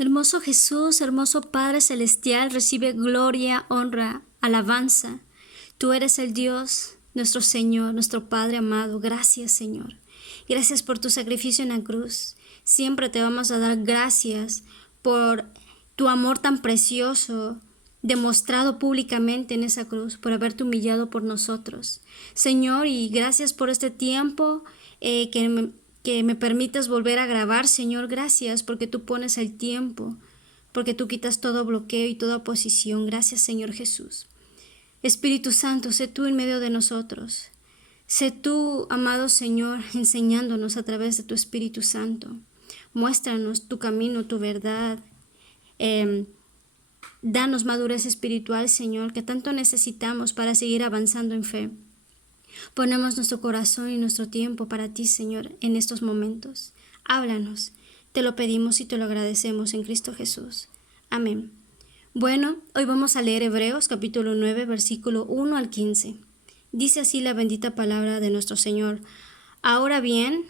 Hermoso Jesús, hermoso Padre Celestial, recibe gloria, honra, alabanza. Tú eres el Dios, nuestro Señor, nuestro Padre amado. Gracias, Señor. Gracias por tu sacrificio en la cruz. Siempre te vamos a dar gracias por tu amor tan precioso, demostrado públicamente en esa cruz, por haberte humillado por nosotros. Señor, y gracias por este tiempo que me permitas volver a grabar, Señor. Gracias porque tú pones el tiempo, porque tú quitas todo bloqueo y toda oposición. Gracias, Señor Jesús. Espíritu Santo, sé tú en medio de nosotros. Sé tú, amado Señor, enseñándonos a través de tu Espíritu Santo. Muéstranos tu camino, tu verdad. Danos madurez espiritual, Señor, que tanto necesitamos para seguir avanzando en fe. Ponemos nuestro corazón y nuestro tiempo para ti, Señor, en estos momentos. Háblanos. Te lo pedimos y te lo agradecemos en Cristo Jesús. Amén. Bueno, hoy vamos a leer Hebreos capítulo 9, versículo 1 al 15. Dice así la bendita palabra de nuestro Señor. Ahora bien,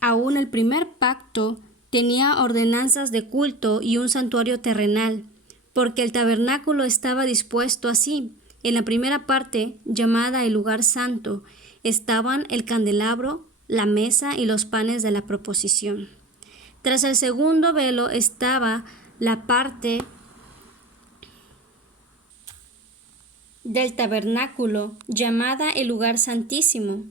aún el primer pacto tenía ordenanzas de culto y un santuario terrenal, porque el tabernáculo estaba dispuesto así. En la primera parte, llamada el lugar santo, estaban el candelabro, la mesa y los panes de la proposición. Tras el segundo velo estaba la parte del tabernáculo, llamada el lugar santísimo,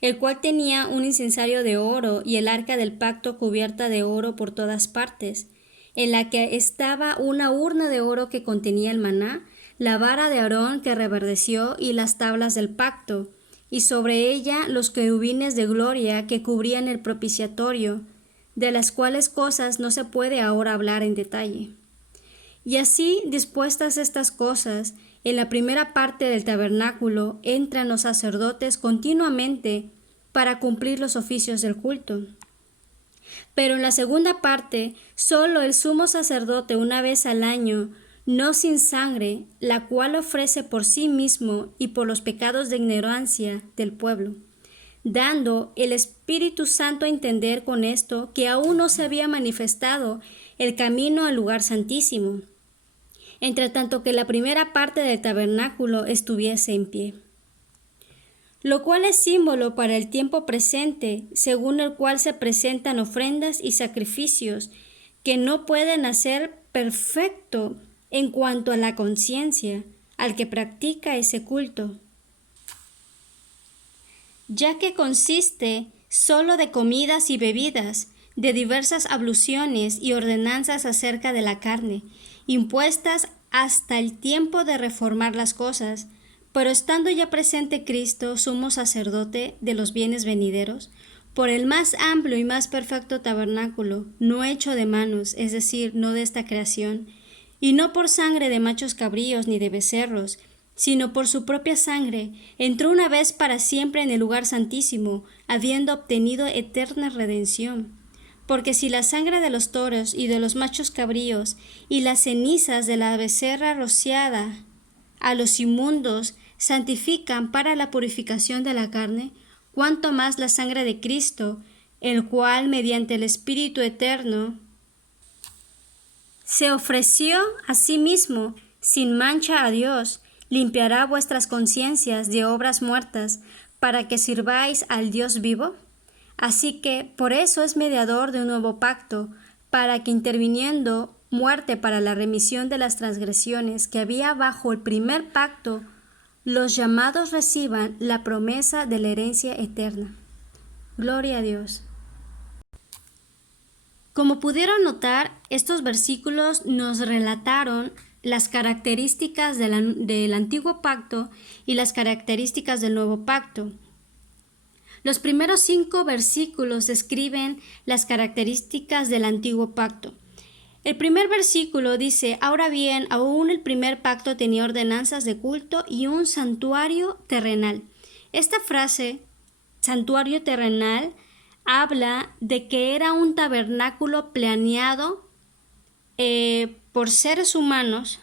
el cual tenía un incensario de oro y el arca del pacto cubierta de oro por todas partes, en la que estaba una urna de oro que contenía el maná, la vara de Aarón que reverdeció y las tablas del pacto, y sobre ella los querubines de gloria que cubrían el propiciatorio, de las cuales cosas no se puede ahora hablar en detalle. Y así, dispuestas estas cosas, en la primera parte del tabernáculo entran los sacerdotes continuamente para cumplir los oficios del culto. Pero en la segunda parte, solo el sumo sacerdote una vez al año, no sin sangre, la cual ofrece por sí mismo y por los pecados de ignorancia del pueblo, dando el Espíritu Santo a entender con esto que aún no se había manifestado el camino al lugar santísimo, entre tanto que la primera parte del tabernáculo estuviese en pie. Lo cual es símbolo para el tiempo presente, según el cual se presentan ofrendas y sacrificios que no pueden hacer perfecto en cuanto a la conciencia al que practica ese culto, ya que consiste solo de comidas y bebidas, de diversas abluciones y ordenanzas acerca de la carne, impuestas hasta el tiempo de reformar las cosas. Pero estando ya presente Cristo, sumo sacerdote de los bienes venideros, por el más amplio y más perfecto tabernáculo, no hecho de manos, es decir, no de esta creación, y no por sangre de machos cabríos ni de becerros, sino por su propia sangre, entró una vez para siempre en el lugar santísimo, habiendo obtenido eterna redención. Porque si la sangre de los toros y de los machos cabríos y las cenizas de la becerra rociada a los inmundos santifican para la purificación de la carne, cuánto más la sangre de Cristo, el cual mediante el Espíritu eterno se ofreció a sí mismo sin mancha a Dios, limpiará vuestras conciencias de obras muertas para que sirváis al Dios vivo. Así que por eso es mediador de un nuevo pacto, para que interviniendo muerte para la remisión de las transgresiones que había bajo el primer pacto, los llamados reciban la promesa de la herencia eterna. Gloria a Dios. Como pudieron notar, estos versículos nos relataron las características del antiguo pacto y las características del nuevo pacto. Los primeros 5 versículos describen las características del antiguo pacto. El primer versículo dice: ahora bien, aún el primer pacto tenía ordenanzas de culto y un santuario terrenal. Esta frase, santuario terrenal, habla de que era un tabernáculo planeado por seres humanos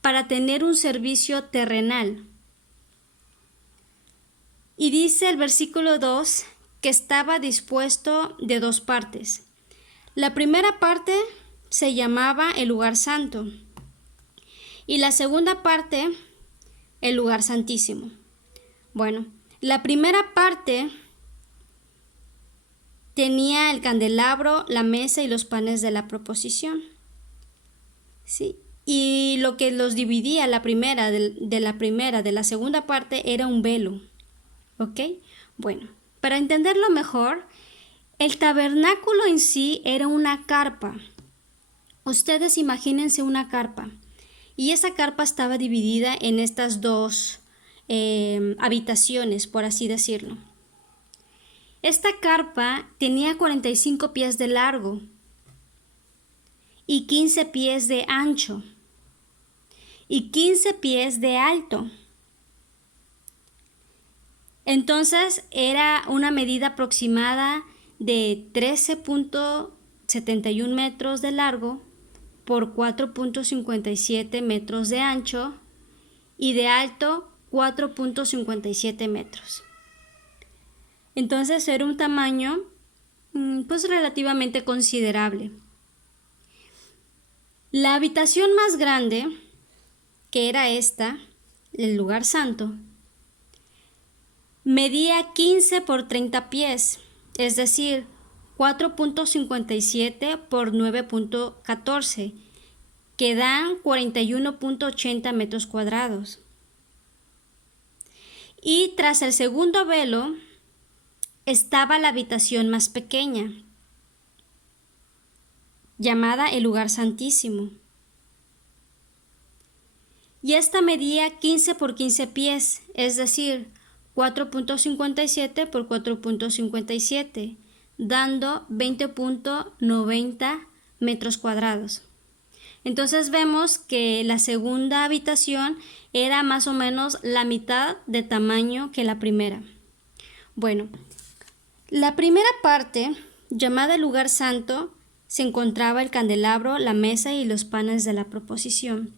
para tener un servicio terrenal. Y dice el versículo 2 que estaba dispuesto de 2 partes. La primera parte se llamaba el lugar santo y la segunda parte el lugar santísimo. Bueno, la primera parte tenía el candelabro, la mesa y los panes de la proposición. ¿Sí? Y lo que los dividía de la segunda parte era un velo. ¿Ok? Bueno, para entenderlo mejor, el tabernáculo en sí era una carpa. Ustedes imagínense una carpa. Y esa carpa estaba dividida en estas dos habitaciones, por así decirlo. Esta carpa tenía 45 pies de largo y 15 pies de ancho y 15 pies de alto. Entonces era una medida aproximada de 13.71 metros de largo por 4.57 metros de ancho y de alto 4.57 metros. Entonces era un tamaño pues relativamente considerable. La habitación más grande, que era esta, el lugar santo, medía 15 por 30 pies, es decir, 4.57 por 9.14, que dan 41.80 metros cuadrados. Y tras el segundo velo estaba la habitación más pequeña, llamada el lugar santísimo. Y esta medía 15 por 15 pies, es decir, 4.57 por 4.57, dando 20.90 metros cuadrados. Entonces vemos que la segunda habitación era más o menos la mitad de tamaño que la primera. Bueno, la primera parte, llamada el lugar santo, se encontraba el candelabro, la mesa y los panes de la proposición.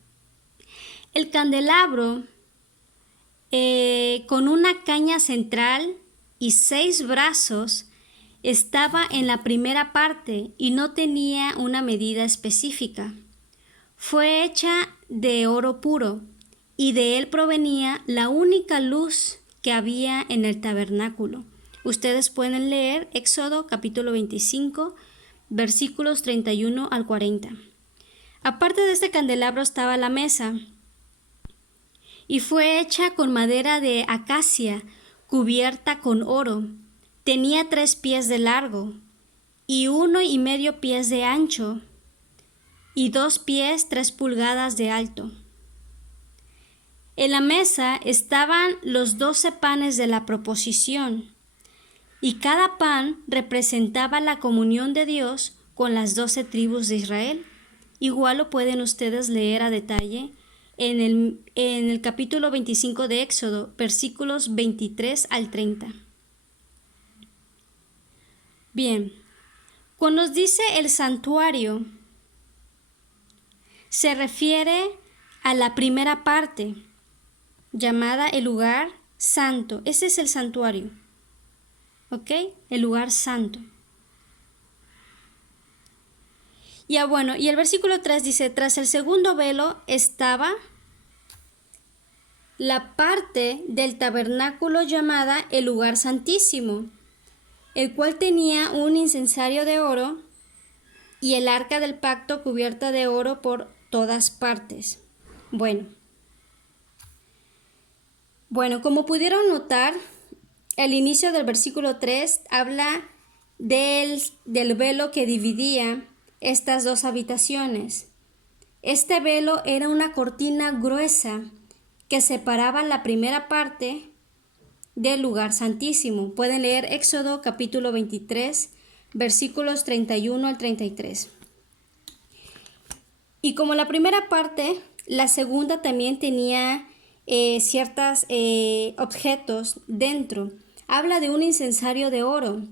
El candelabro, con una caña central y 6 brazos, estaba en la primera parte y no tenía una medida específica. Fue hecha de oro puro y de él provenía la única luz que había en el tabernáculo. Ustedes pueden leer Éxodo capítulo 25, versículos 31 al 40. Aparte de este candelabro estaba la mesa y fue hecha con madera de acacia cubierta con oro. Tenía 3 pies de largo y 1,5 pies de ancho y 2 pies 3 pulgadas de alto. En la mesa estaban los 12 panes de la proposición y cada pan representaba la comunión de Dios con las 12 tribus de Israel. Igual lo pueden ustedes leer a detalle en el capítulo 25 de Éxodo, versículos 23 al 30. Bien, cuando nos dice el santuario, se refiere a la primera parte, llamada el lugar santo. Ese es el santuario, ¿ok? El lugar santo. Y el versículo 3 dice, tras el segundo velo estaba la parte del tabernáculo llamada el lugar santísimo, el cual tenía un incensario de oro y el arca del pacto cubierta de oro por todas partes. Bueno, como pudieron notar, el inicio del versículo 3 habla del velo que dividía estas dos habitaciones. Este velo era una cortina gruesa que separaba la primera parte del lugar santísimo. Pueden leer Éxodo capítulo 23, versículos 31 al 33. Y como la primera parte, la segunda también tenía ciertos objetos dentro. Habla de un incensario de oro.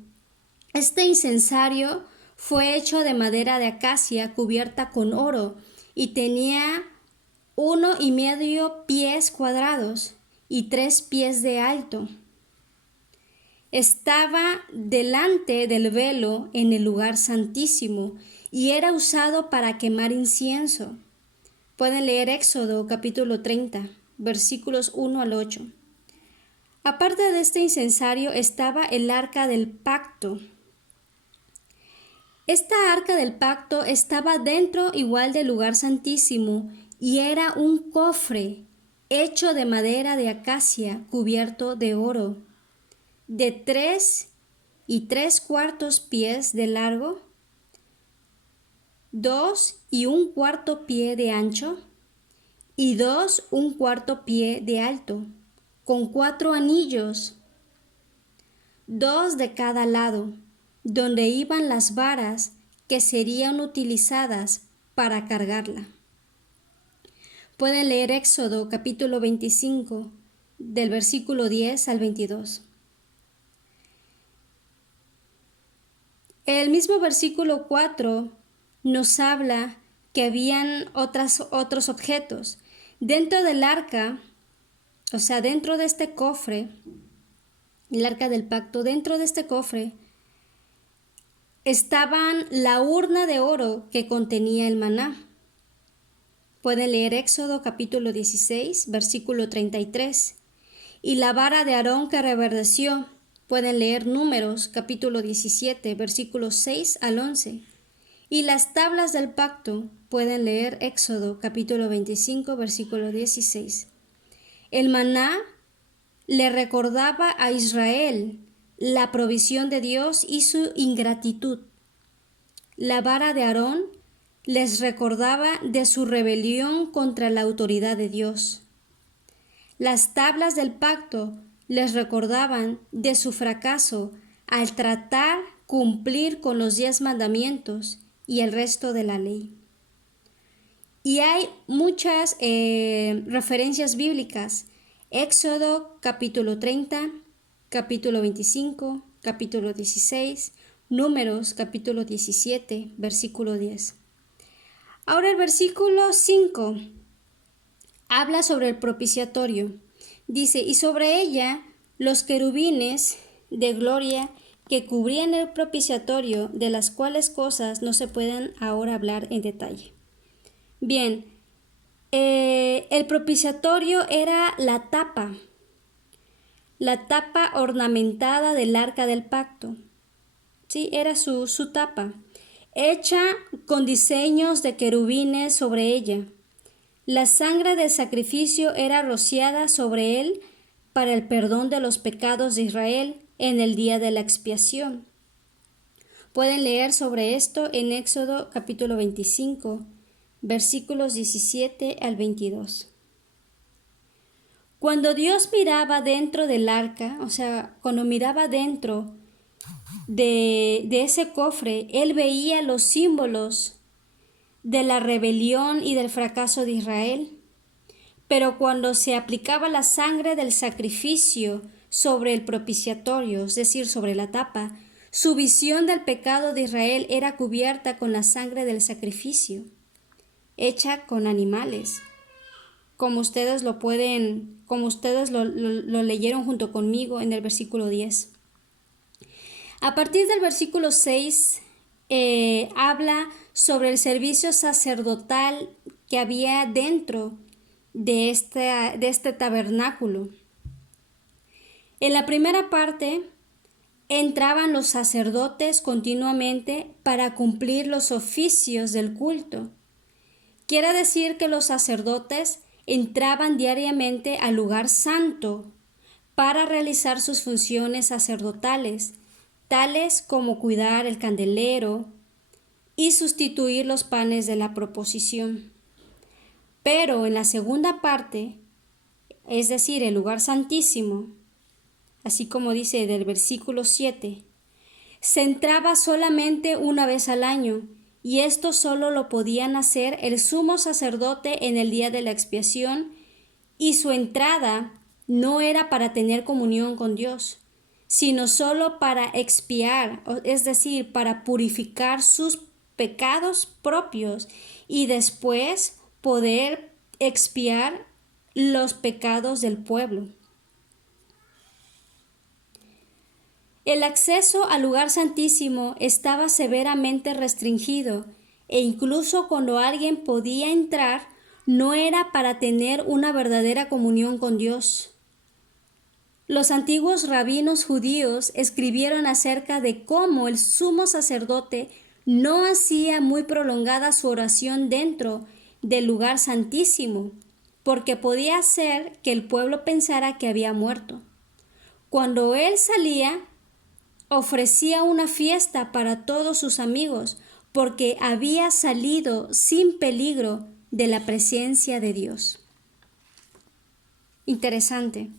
Este incensario fue hecho de madera de acacia cubierta con oro y tenía 1,5 pies cuadrados y 3 pies de alto. Estaba delante del velo en el lugar santísimo y era usado para quemar incienso. Pueden leer Éxodo capítulo 30, versículos 1 al 8. Aparte de este incensario estaba el arca del pacto. Esta arca del pacto estaba dentro igual del lugar santísimo y era un cofre hecho de madera de acacia cubierto de oro, de 3 3/4 pies de largo, 2 1/4 pie de ancho y 2 1/4 pie de alto, con 4 anillos, 2 de cada lado, donde iban las varas que serían utilizadas para cargarla. Pueden leer Éxodo capítulo 25, del versículo 10 al 22. El mismo versículo 4 nos habla que habían otros objetos. Dentro del arca, o sea, dentro de este cofre, el arca del pacto, dentro de este cofre, estaban la urna de oro que contenía el maná. Pueden leer Éxodo capítulo 16, versículo 33. Y la vara de Aarón que reverdeció. Pueden leer Números capítulo 17, versículos 6 al 11. Y las tablas del pacto. Pueden leer Éxodo capítulo 25, versículo 16. El maná le recordaba a Israel la provisión de Dios y su ingratitud. La vara de Aarón les recordaba de su rebelión contra la autoridad de Dios. Las tablas del pacto les recordaban de su fracaso al tratar cumplir con los 10 mandamientos y el resto de la ley. Y hay muchas referencias bíblicas. Éxodo capítulo 30, capítulo 25, capítulo 16, Números capítulo 17, versículo 10. Ahora el versículo 5 habla sobre el propiciatorio. Dice, y sobre ella los querubines de gloria que cubrían el propiciatorio, de las cuales cosas no se pueden ahora hablar en detalle. Bien, el propiciatorio era la tapa ornamentada del arca del pacto. Sí, era su tapa, hecha con diseños de querubines sobre ella. La sangre del sacrificio era rociada sobre él para el perdón de los pecados de Israel en el día de la expiación. Pueden leer sobre esto en Éxodo capítulo 25, versículos 17 al 22. Cuando Dios miraba dentro del arca, o sea, cuando miraba dentro de ese cofre, Él veía los símbolos de la rebelión y del fracaso de Israel. Pero cuando se aplicaba la sangre del sacrificio sobre el propiciatorio, es decir, sobre la tapa, su visión del pecado de Israel era cubierta con la sangre del sacrificio, hecha con animales, como ustedes lo leyeron junto conmigo en el versículo 10. A partir del versículo 6 habla sobre el servicio sacerdotal que había dentro de este tabernáculo. En la primera parte entraban los sacerdotes continuamente para cumplir los oficios del culto. Quiere decir que los sacerdotes entraban diariamente al lugar santo para realizar sus funciones sacerdotales, tales como cuidar el candelero y sustituir los panes de la proposición. Pero en la segunda parte, es decir, el lugar santísimo, así como dice del versículo 7, se entraba solamente una vez al año, y esto solo lo podían hacer el sumo sacerdote en el día de la expiación, y su entrada no era para tener comunión con Dios, sino solo para expiar, es decir, para purificar sus pecados propios y después poder expiar los pecados del pueblo. El acceso al lugar santísimo estaba severamente restringido e incluso cuando alguien podía entrar, no era para tener una verdadera comunión con Dios. Los antiguos rabinos judíos escribieron acerca de cómo el sumo sacerdote no hacía muy prolongada su oración dentro del lugar santísimo, porque podía hacer que el pueblo pensara que había muerto. Cuando él salía, ofrecía una fiesta para todos sus amigos, porque había salido sin peligro de la presencia de Dios. Interesante.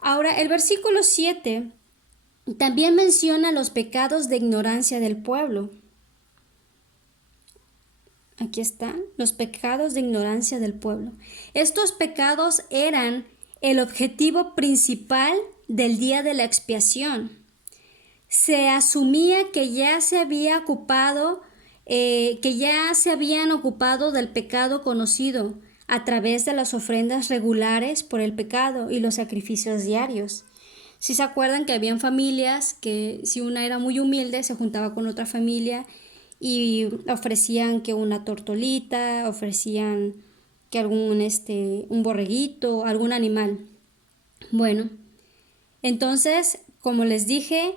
Ahora, el versículo 7 también menciona los pecados de ignorancia del pueblo. Aquí están los pecados de ignorancia del pueblo. Estos pecados eran el objetivo principal del día de la expiación. Se asumía que ya se habían ocupado del pecado conocido a través de las ofrendas regulares por el pecado y los sacrificios diarios. Si se acuerdan que habían familias que si una era muy humilde se juntaba con otra familia y ofrecían que una tortolita, ofrecían que un borreguito, algún animal. Bueno, entonces, como les dije,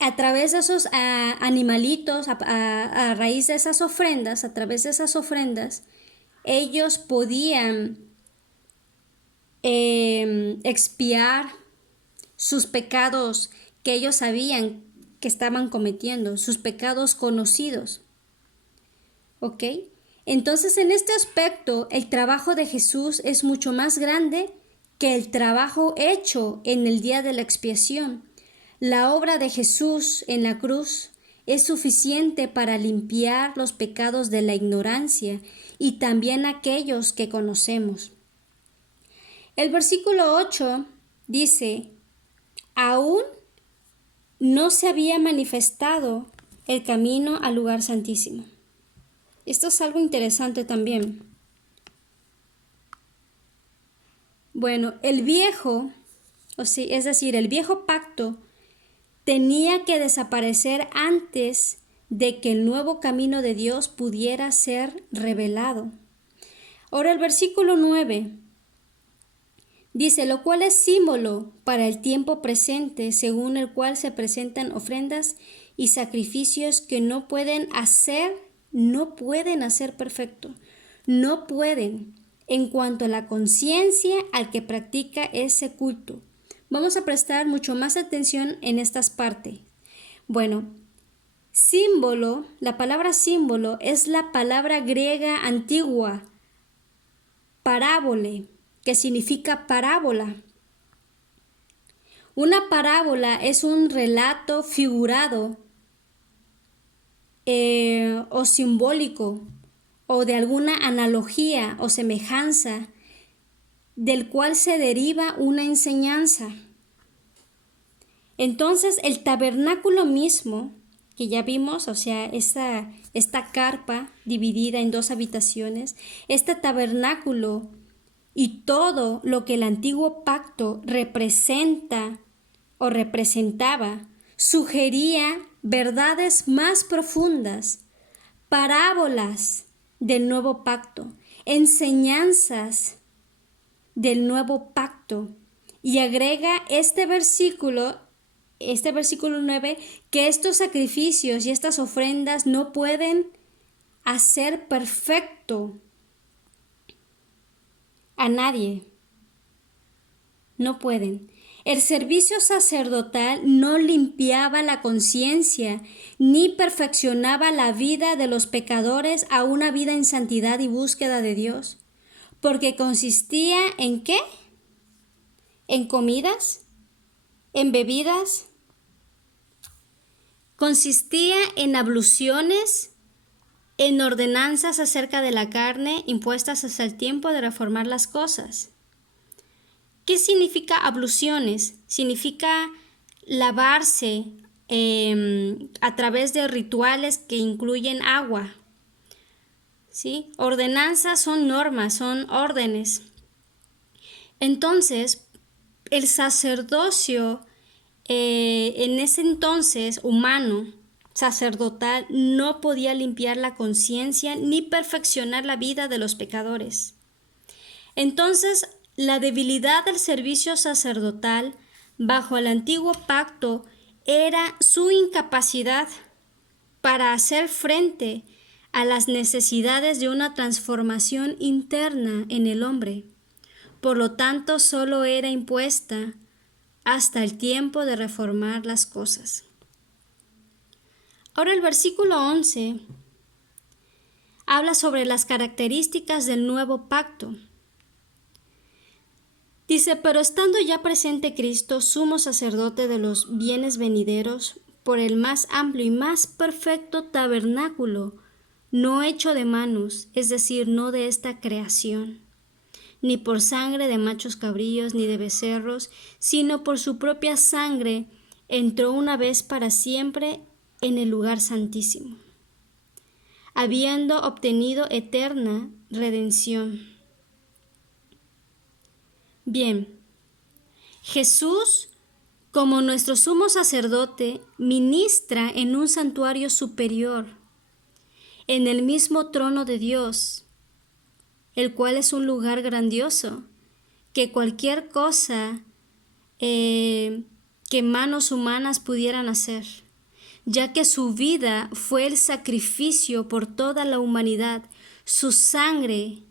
a través de esos animalitos, a raíz de esas ofrendas, a través de esas ofrendas, ellos podían expiar sus pecados que ellos sabían que estaban cometiendo, sus pecados conocidos. ¿Ok? Entonces, en este aspecto, el trabajo de Jesús es mucho más grande que el trabajo hecho en el día de la expiación. La obra de Jesús en la cruz es suficiente para limpiar los pecados de la ignorancia y también aquellos que conocemos. El versículo 8 dice, aún no se había manifestado el camino al lugar santísimo. Esto es algo interesante también. Bueno, el viejo pacto tenía que desaparecer antes de que el nuevo camino de Dios pudiera ser revelado. Ahora el versículo 9 dice, lo cual es símbolo para el tiempo presente, según el cual se presentan ofrendas y sacrificios que no pueden hacer perfecto. No pueden en cuanto a la conciencia al que practica ese culto. Vamos a prestar mucho más atención en estas partes. Bueno, símbolo, la palabra símbolo es la palabra griega antigua, parábole, que significa parábola. Una parábola es un relato figurado o simbólico o de alguna analogía o semejanza del cual se deriva una enseñanza. Entonces el tabernáculo mismo, que ya vimos, o sea, esta carpa dividida en 2 habitaciones, este tabernáculo y todo lo que el antiguo pacto representa o representaba, sugería verdades más profundas, parábolas del nuevo pacto, enseñanzas del nuevo pacto. Y agrega este versículo 9, que estos sacrificios y estas ofrendas no pueden hacer perfecto a nadie. No pueden. El servicio sacerdotal no limpiaba la conciencia ni perfeccionaba la vida de los pecadores a una vida en santidad y búsqueda de Dios, porque consistía ¿en qué? ¿En comidas? ¿En bebidas? Consistía en abluciones, en ordenanzas acerca de la carne impuestas hasta el tiempo de reformar las cosas. ¿Qué significa abluciones? Significa lavarse a través de rituales que incluyen agua. ¿Sí? Ordenanzas son normas, son órdenes. Entonces, el sacerdocio en ese entonces humano, sacerdotal no podía limpiar la conciencia ni perfeccionar la vida de los pecadores. Entonces, la debilidad del servicio sacerdotal bajo el antiguo pacto era su incapacidad para hacer frente a las necesidades de una transformación interna en el hombre. Por lo tanto, solo era impuesta hasta el tiempo de reformar las cosas. Ahora el versículo 11 habla sobre las características del nuevo pacto. Dice, pero estando ya presente Cristo, sumo sacerdote de los bienes venideros, por el más amplio y más perfecto tabernáculo, no hecho de manos, es decir, no de esta creación, ni por sangre de machos cabríos ni de becerros, sino por su propia sangre, entró una vez para siempre en el lugar santísimo, habiendo obtenido eterna redención. Bien, Jesús, como nuestro sumo sacerdote, ministra en un santuario superior, en el mismo trono de Dios, el cual es un lugar grandioso, que cualquier cosa que manos humanas pudieran hacer, ya que su vida fue el sacrificio por toda la humanidad. Su sangre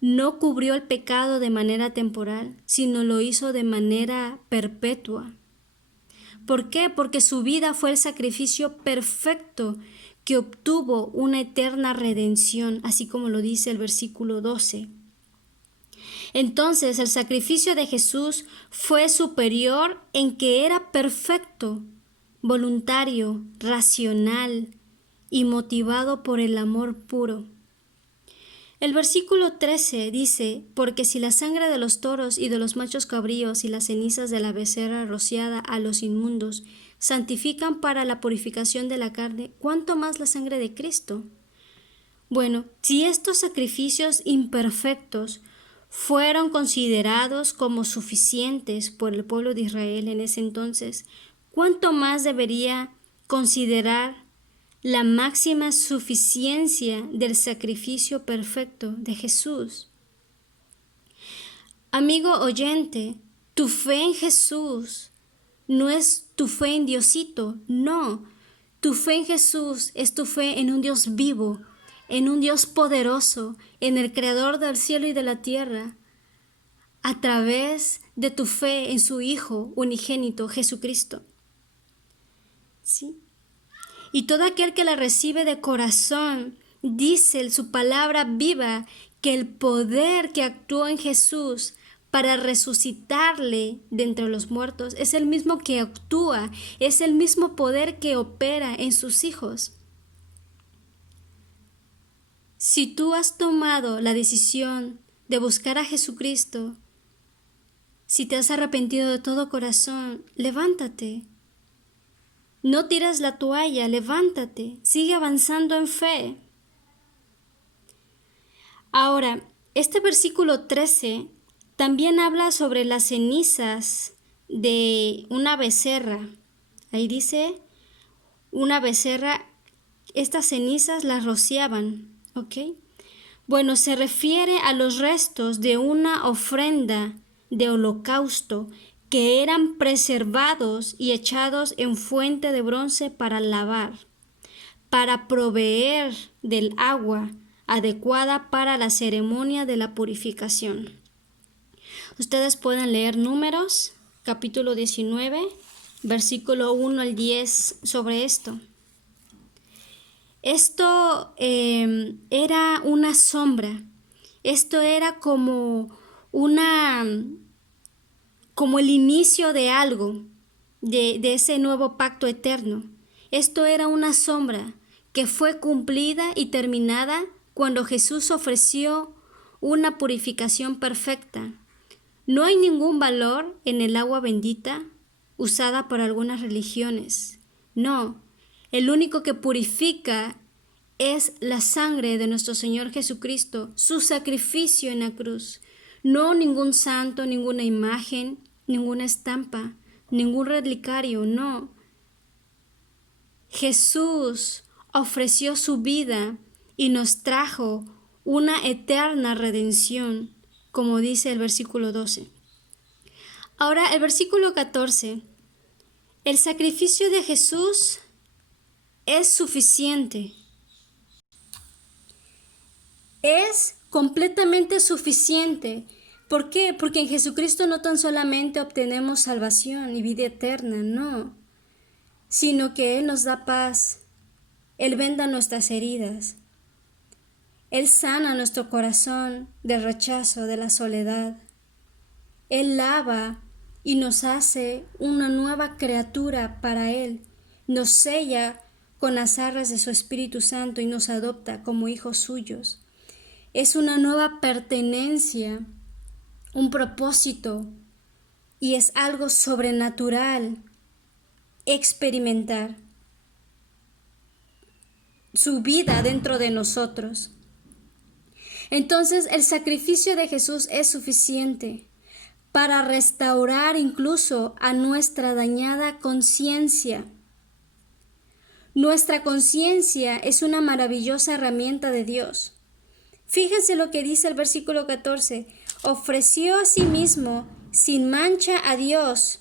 no cubrió el pecado de manera temporal, sino lo hizo de manera perpetua. ¿Por qué? Porque su vida fue el sacrificio perfecto que obtuvo una eterna redención, así como lo dice el versículo 12. Entonces, el sacrificio de Jesús fue superior en que era perfecto, voluntario, racional y motivado por el amor puro. El versículo 13 dice, porque si la sangre de los toros y de los machos cabríos y las cenizas de la becerra rociada a los inmundos santifican para la purificación de la carne, ¿cuánto más la sangre de Cristo? Bueno, si estos sacrificios imperfectos fueron considerados como suficientes por el pueblo de Israel en ese entonces, ¿cuánto más debería considerar la máxima suficiencia del sacrificio perfecto de Jesús? Amigo oyente, tu fe en Jesús no es tu fe en Diosito, no. Tu fe en Jesús es tu fe en un Dios vivo, en un Dios poderoso, en el Creador del cielo y de la tierra, a través de tu fe en su Hijo unigénito, Jesucristo. ¿Sí? Y todo aquel que la recibe de corazón, dice su palabra viva, que el poder que actuó en Jesús para resucitarle de entre los muertos es el mismo que actúa, es el mismo poder que opera en sus hijos. Si tú has tomado la decisión de buscar a Jesucristo, si te has arrepentido de todo corazón, levántate. No tires la toalla, levántate, sigue avanzando en fe. Ahora, este versículo 13 también habla sobre las cenizas de una becerra. Ahí dice, una becerra, estas cenizas las rociaban, ¿ok? Bueno, se refiere a los restos de una ofrenda de holocausto que eran preservados y echados en fuente de bronce para lavar, para proveer del agua adecuada para la ceremonia de la purificación. Ustedes pueden leer Números, capítulo 19, versículo 1 al 10 sobre esto. Esto era una sombra, esto era como el inicio de algo, de ese nuevo pacto eterno. Esto era una sombra que fue cumplida y terminada cuando Jesús ofreció una purificación perfecta. No hay ningún valor en el agua bendita usada por algunas religiones. No, el único que purifica es la sangre de nuestro Señor Jesucristo, su sacrificio en la cruz. No ningún santo, ninguna imagen, ninguna estampa, ningún relicario, no. Jesús ofreció su vida y nos trajo una eterna redención, como dice el versículo 12. Ahora, el versículo 14. El sacrificio de Jesús es suficiente. Es completamente suficiente. ¿Por qué? Porque en Jesucristo no tan solamente obtenemos salvación y vida eterna, no, sino que Él nos da paz. Él venda nuestras heridas. Él sana nuestro corazón del rechazo, de la soledad. Él lava y nos hace una nueva criatura para Él. Nos sella con las arras de su Espíritu Santo y nos adopta como hijos suyos. Es una nueva pertenencia, un propósito, y es algo sobrenatural experimentar su vida dentro de nosotros. Entonces, el sacrificio de Jesús es suficiente para restaurar incluso a nuestra dañada conciencia. Nuestra conciencia es una maravillosa herramienta de Dios. Fíjense lo que dice el versículo 14. Ofreció a sí mismo sin mancha a Dios.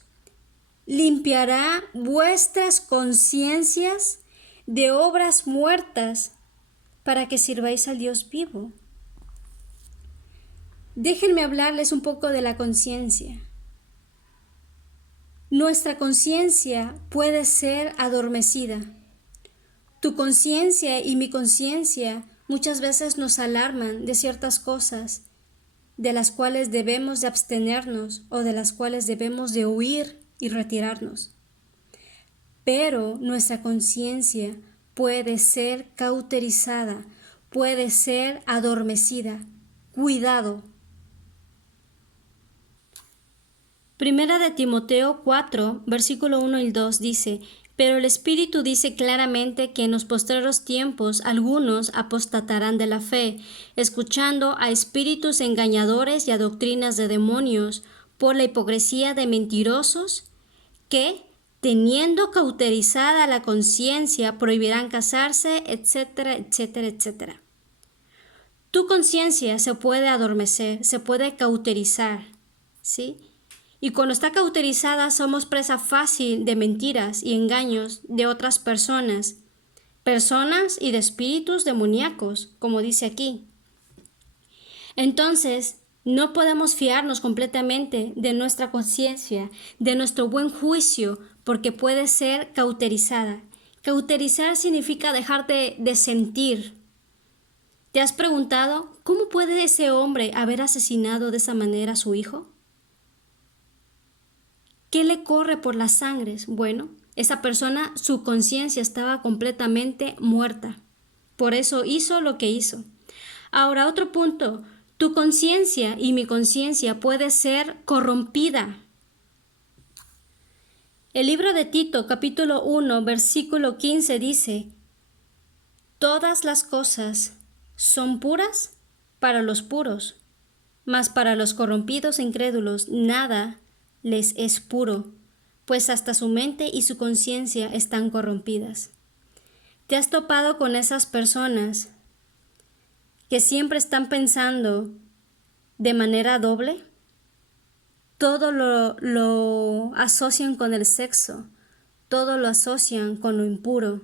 Limpiará vuestras conciencias de obras muertas para que sirváis al Dios vivo. Déjenme hablarles un poco de la conciencia. Nuestra conciencia puede ser adormecida. Tu conciencia y mi conciencia muchas veces nos alarman de ciertas cosas de las cuales debemos de abstenernos o de las cuales debemos de huir y retirarnos. Pero nuestra conciencia puede ser cauterizada, puede ser adormecida. Cuidado. Primera de Timoteo 4, versículo 1 y 2 dice: Pero el Espíritu dice claramente que en los postreros tiempos algunos apostatarán de la fe, escuchando a espíritus engañadores y a doctrinas de demonios, por la hipocresía de mentirosos, que, teniendo cauterizada la conciencia, prohibirán casarse, etcétera, etcétera, etcétera. Tu conciencia se puede adormecer, se puede cauterizar, ¿sí? Y cuando está cauterizada somos presa fácil de mentiras y engaños de otras personas y de espíritus demoníacos, como dice aquí. Entonces, no podemos fiarnos completamente de nuestra conciencia, de nuestro buen juicio, porque puede ser cauterizada. Cauterizar significa dejar de sentir. ¿Te has preguntado cómo puede ese hombre haber asesinado de esa manera a su hijo? ¿Qué le corre por las sangres? Bueno, esa persona, su conciencia estaba completamente muerta. Por eso hizo lo que hizo. Ahora, otro punto. Tu conciencia y mi conciencia puede ser corrompida. El libro de Tito, capítulo 1, versículo 15 dice: Todas las cosas son puras para los puros, mas para los corrompidos e incrédulos nada les es puro, pues hasta su mente y su conciencia están corrompidas. ¿Te has topado con esas personas que siempre están pensando de manera doble? Todo lo asocian con el sexo, todo lo asocian con lo impuro,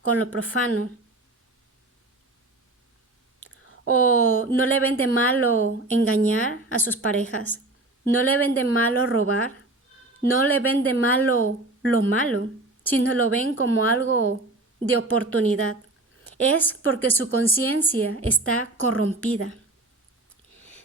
con lo profano. O no le ven de malo engañar a sus parejas, no le ven de malo robar, no le ven de malo lo malo, sino lo ven como algo de oportunidad. Es porque su conciencia está corrompida.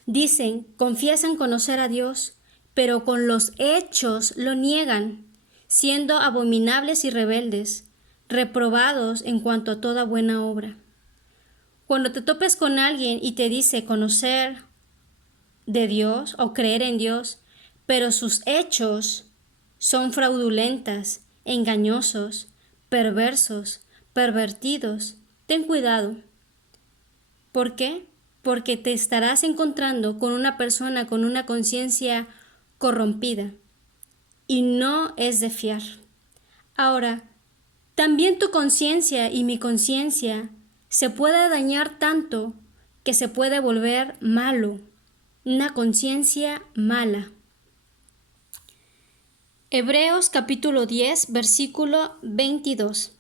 Dicen, confiesan conocer a Dios, pero con los hechos lo niegan, siendo abominables y rebeldes, reprobados en cuanto a toda buena obra. Cuando te topes con alguien y te dice conocer de Dios o creer en Dios, pero sus hechos son fraudulentas, engañosos, perversos, pervertidos, ten cuidado. ¿Por qué? Porque te estarás encontrando con una persona con una conciencia corrompida y no es de fiar. Ahora, También tu conciencia y mi conciencia se puede dañar tanto que se puede volver malo, una conciencia mala. Hebreos capítulo 10, versículo 22.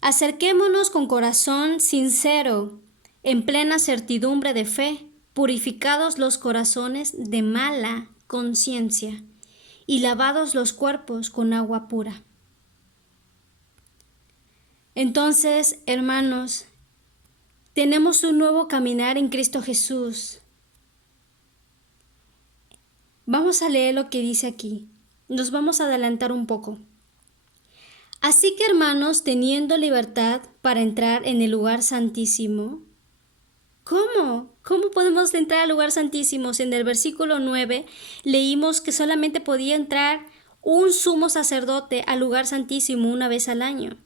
Acerquémonos con corazón sincero, en plena certidumbre de fe, purificados los corazones de mala conciencia y lavados los cuerpos con agua pura. Entonces, hermanos, tenemos un nuevo caminar en Cristo Jesús. Vamos a leer lo que dice aquí. Nos vamos a adelantar un poco. Así que, hermanos, teniendo libertad para entrar en el lugar santísimo. ¿Cómo? ¿Cómo podemos entrar al lugar santísimo? Si en el versículo 9 leímos que solamente podía entrar un sumo sacerdote al lugar santísimo una vez al año.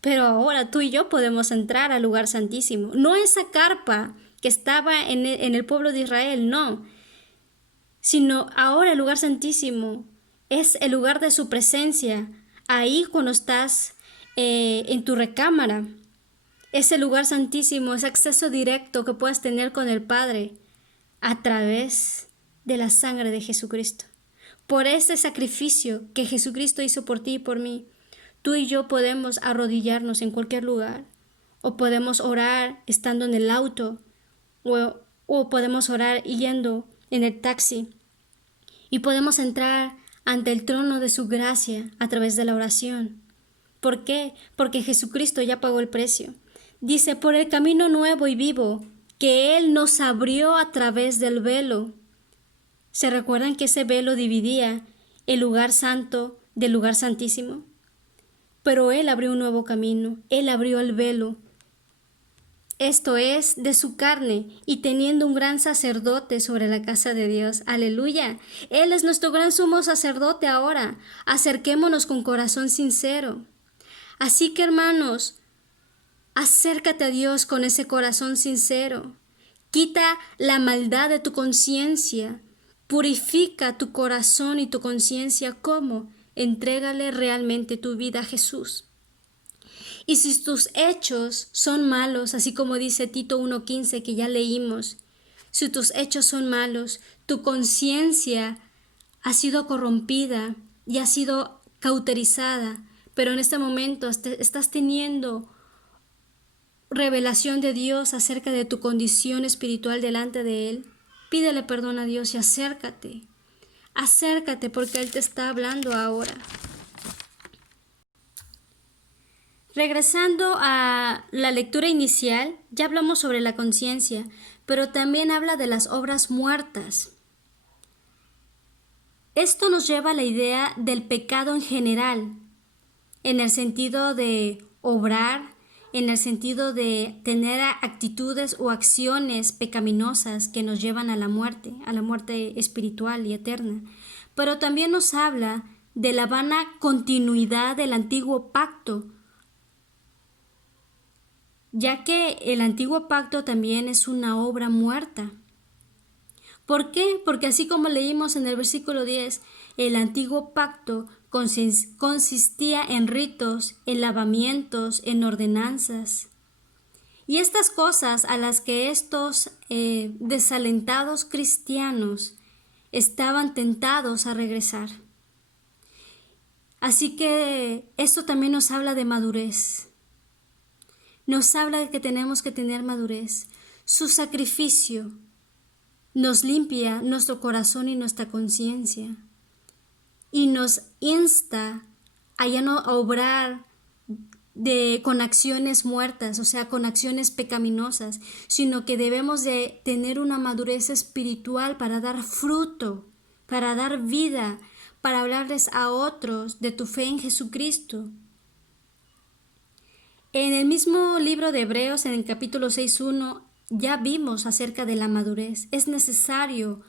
Pero ahora tú y yo podemos entrar al lugar santísimo. No esa carpa que estaba en el pueblo de Israel, no. Sino ahora el lugar santísimo es el lugar de su presencia. Ahí cuando estás en tu recámara. Ese lugar santísimo es acceso directo que puedes tener con el Padre a través de la sangre de Jesucristo. Por ese sacrificio que Jesucristo hizo por ti y por mí, tú y yo podemos arrodillarnos en cualquier lugar, o podemos orar estando en el auto, o podemos orar yendo en el taxi, y podemos entrar ante el trono de su gracia a través de la oración. ¿Por qué? Porque Jesucristo ya pagó el precio. Dice, por el camino nuevo y vivo que Él nos abrió a través del velo. ¿Se recuerdan que ese velo dividía el lugar santo del lugar santísimo? Pero Él abrió un nuevo camino, Él abrió el velo. Esto es de su carne y teniendo un gran sacerdote sobre la casa de Dios. ¡Aleluya! Él es nuestro gran sumo sacerdote ahora. Acerquémonos con corazón sincero. Así que, hermanos, acércate a Dios con ese corazón sincero. Quita la maldad de tu conciencia. Purifica tu corazón y tu conciencia. ¿Cómo? Entrégale realmente tu vida a Jesús. Y si tus hechos son malos, así como dice Tito 1:15 que ya leímos, si tus hechos son malos, tu conciencia ha sido corrompida y ha sido cauterizada, pero en este momento estás teniendo revelación de Dios acerca de tu condición espiritual delante de Él, pídele perdón a Dios y acércate. Acércate porque Él te está hablando ahora. Regresando a la lectura inicial, ya hablamos sobre la conciencia, pero también habla de las obras muertas. Esto nos lleva a la idea del pecado en general, en el sentido de obrar, en el sentido de tener actitudes o acciones pecaminosas que nos llevan a la muerte espiritual y eterna. Pero también nos habla de la vana continuidad del antiguo pacto, ya que el antiguo pacto también es una obra muerta. ¿Por qué? Porque así como leímos en el versículo 10, el antiguo pacto consistía en ritos, en lavamientos, en ordenanzas. Y estas cosas a las que estos desalentados cristianos estaban tentados a regresar. Así que esto también nos habla de madurez. Nos habla de que tenemos que tener madurez. Su sacrificio nos limpia nuestro corazón y nuestra conciencia y nos insta a ya no obrar con acciones muertas, o sea, con acciones pecaminosas, sino que debemos de tener una madurez espiritual para dar fruto, para dar vida, para hablarles a otros de tu fe en Jesucristo. En el mismo libro de Hebreos, en el capítulo 6:1, ya vimos acerca de la madurez. Es necesario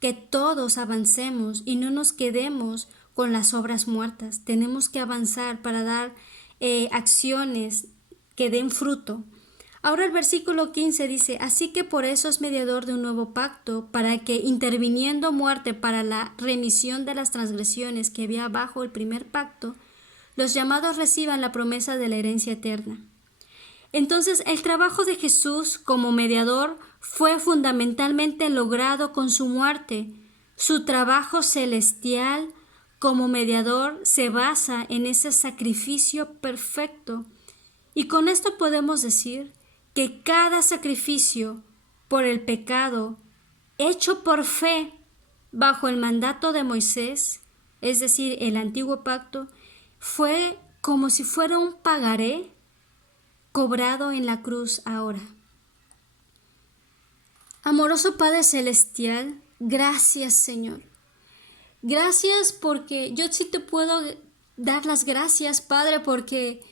que todos avancemos y no nos quedemos con las obras muertas. Tenemos que avanzar para dar acciones que den fruto. Ahora el versículo 15 dice, así que por eso es mediador de un nuevo pacto, para que interviniendo muerte para la remisión de las transgresiones que había bajo el primer pacto, los llamados reciban la promesa de la herencia eterna. Entonces, el trabajo de Jesús como mediador fue fundamentalmente logrado con su muerte. Su trabajo celestial como mediador se basa en ese sacrificio perfecto. Y con esto podemos decir que cada sacrificio por el pecado hecho por fe bajo el mandato de Moisés, es decir, el antiguo pacto, fue como si fuera un pagaré cobrado en la cruz ahora. Amoroso Padre Celestial, gracias, Señor. Gracias porque yo sí te puedo dar las gracias, Padre, porque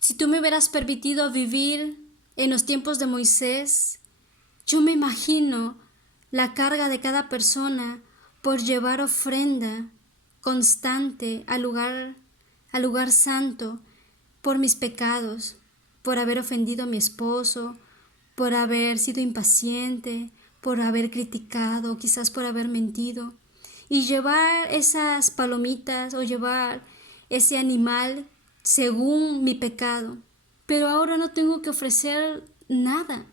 si tú me hubieras permitido vivir en los tiempos de Moisés, yo me imagino la carga de cada persona por llevar ofrenda constante al lugar santo por mis pecados, por haber ofendido a mi esposo, por haber sido impaciente, por haber criticado, quizás por haber mentido, y llevar esas palomitas o llevar ese animal según mi pecado. Pero ahora no tengo que ofrecer nada,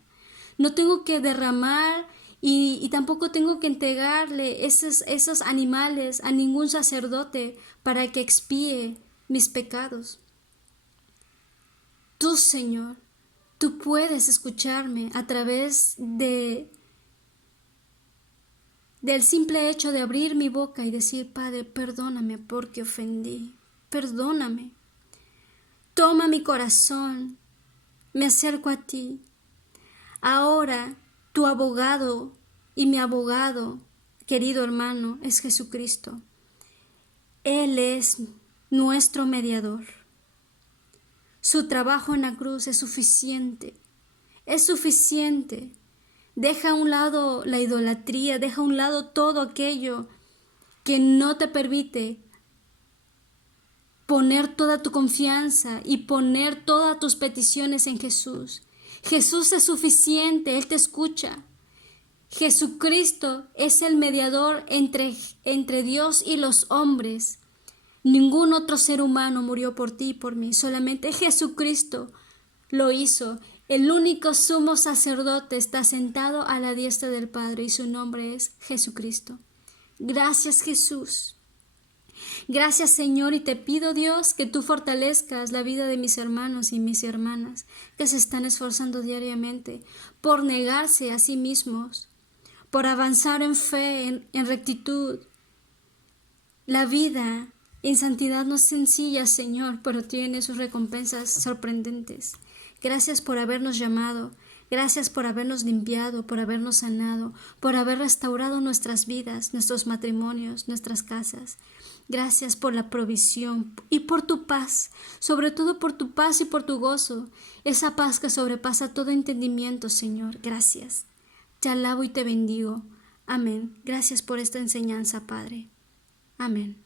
no tengo que derramar y tampoco tengo que entregarle esos animales a ningún sacerdote para que expíe mis pecados. Tú, Señor, tú puedes escucharme a través del simple hecho de abrir mi boca y decir, Padre, perdóname porque ofendí, perdóname. Toma mi corazón, me acerco a ti. Ahora tu abogado y mi abogado, querido hermano, es Jesucristo. Él es nuestro mediador. Su trabajo en la cruz es suficiente. Es suficiente. Deja a un lado la idolatría, deja a un lado todo aquello que no te permite poner toda tu confianza y poner todas tus peticiones en Jesús. Jesús es suficiente, Él te escucha. Jesucristo es el mediador entre Dios y los hombres. Ningún otro ser humano murió por ti y por mí, solamente Jesucristo lo hizo. El único sumo sacerdote está sentado a la diestra del Padre y su nombre es Jesucristo. Gracias, Jesús. Gracias, Señor, y te pido, Dios, que tú fortalezcas la vida de mis hermanos y mis hermanas que se están esforzando diariamente por negarse a sí mismos, por avanzar en fe, en rectitud. La vida en santidad no es sencilla, Señor, pero tiene sus recompensas sorprendentes. Gracias por habernos llamado, gracias por habernos limpiado, por habernos sanado, por haber restaurado nuestras vidas, nuestros matrimonios, nuestras casas. Gracias por la provisión y por tu paz, sobre todo por tu paz y por tu gozo, esa paz que sobrepasa todo entendimiento, Señor. Gracias. Te alabo y te bendigo. Amén. Gracias por esta enseñanza, Padre. Amén.